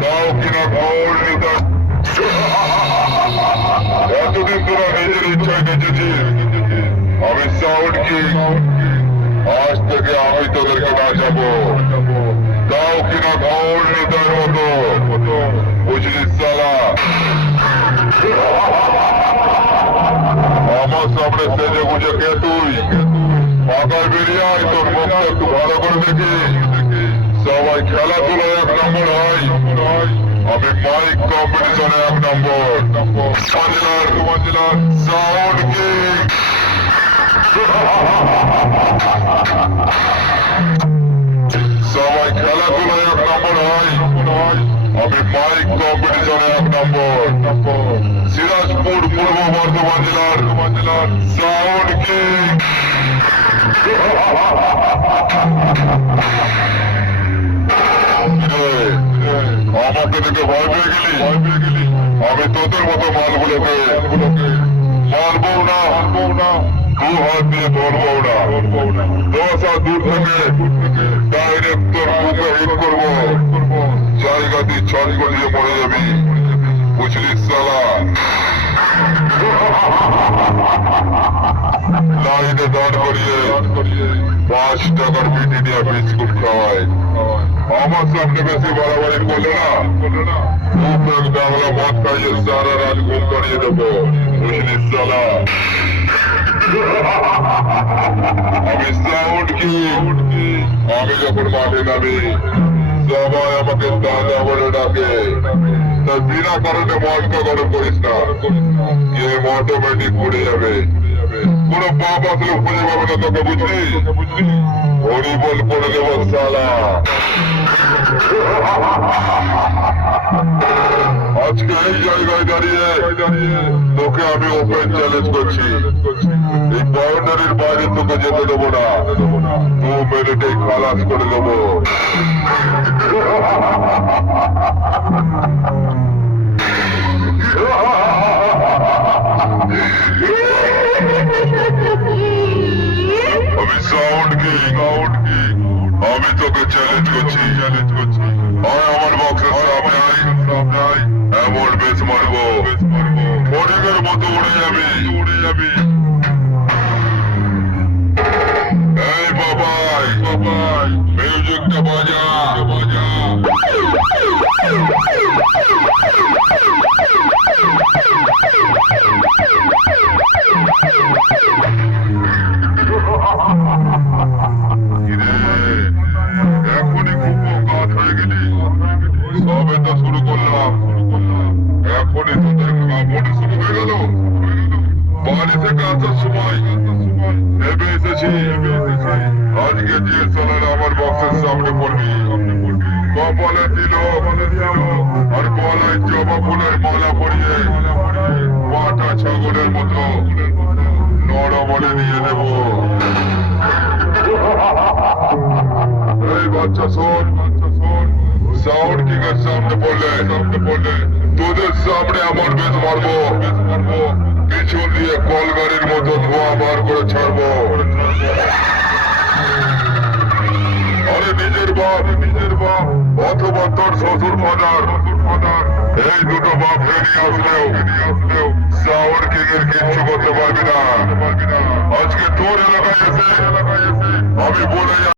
তাও কিনা খবর নিতে এতদিন তোরা নিজের ইচ্ছায় নেচেছিস। আমি সাউন্ড কিং, আজ থেকে আমি তোদেরকে নাচাবো। তাও কিনা খবর নিতার মতো, বুঝলিস শালা? আমার সামনে সেজে গুজে কে তুই? পাতায় বেরিয়ে আয়, তোর মুখটা একটু ভালো করে দেখি। সবাই খেলাধুলায় 1 নম্বর হয়, আমি মাইক কম্পিটিশনে 1 নম্বর। Sound king. সবাই খেলাধুলায় 1 নম্বর হয়, আমি মাইক কম্পিটিশনে 1 নম্বর। সিরাজপুর পূর্ব বর্ধমান জেলার সাউন্ড কিং। আমাকে দেখে ভয় পেয়ে গেলি? আমি তোদের মতো মালগুলোকে মারবো না, 2 হাত দিয়ে ধরবো না। 10 হাত দূর থেকে ডাইরেক্ট তোর বুকে হিট করবো, জায়গা দিয়ে ছট দিয়ে পড়ে যাবি, বুঝলিস শালা? লাইনে দাঁড় করিয়ে 5 টাকার বিটি দিয়ে বিস্কুট খাওয়ায়। আমার সামনে বেশি বাড়াবাড়ি করলে না, বাংলা মদ খাইয়ে সারা রাত ঘুম করিয়ে দেবো, বুঝলিস শালা? আমি সাউন্ড কিং। আমি যখন মাঠে নামি সবাই আমাকে দাদা বলে ডাকে। তা বিনা কারণে মনটা গরম করিস না, গেম অটোমেটিক পড়ে যাবে। কোনো পাপ আসলে খুঁজে পাবে না তোকে, বুঝলি? হরি বল করে দেবো শালা। আজকে এই জায়গায় দাঁড়িয়ে তোকে আমি ওপেন চ্যালেঞ্জ করছি, এই বাউন্ডারির বাইরে তোকে যেতে দেবো না। 2 মিনিটেই খালাস করে দেবো। আমি সাউন্ড কিং, আমি তোকে চ্যালেঞ্জ করছি। আয় আমার বক্সের সামনে আয়, এমন বেশ মারবো ফটিকের মতো উড়ে যাবি। এই বাবাই, মিউজিকটা বাজা। এখনই খুব কাজ হয়ে গেলি, সবে তো শুরু করলাম, এখনই তোদের কাপড় শুরু হয়ে গেল। বাড়ি থেকে আসার সময় ভেবে এসেছি আজকে যে সালের আমার বক্সের সামনে পড়বি, কপালে দিল আর গলায় জবা ফুলের মালা পরিয়ে পাটা ছাগলের মতো নরবরে নিয়ে দেব। এই বাচ্চা শোন, সাউন্ড কিং এর সামনে পড়লে তোদের সামনে আমার বেশ মারবো, পিছন দিয়ে কলগাড়ির মতো ধোঁয়া বার করে ছাড়বো। আরে নিজের বাপ অথবা তোর শ্বশুর ফাদার, এই দুটো বাপ বেরিয়ে আসলেও সাউন্ড কিং এর কিচ্ছু করতে পারবি না। আজকে তোর এলাকায় এসে আমি বলে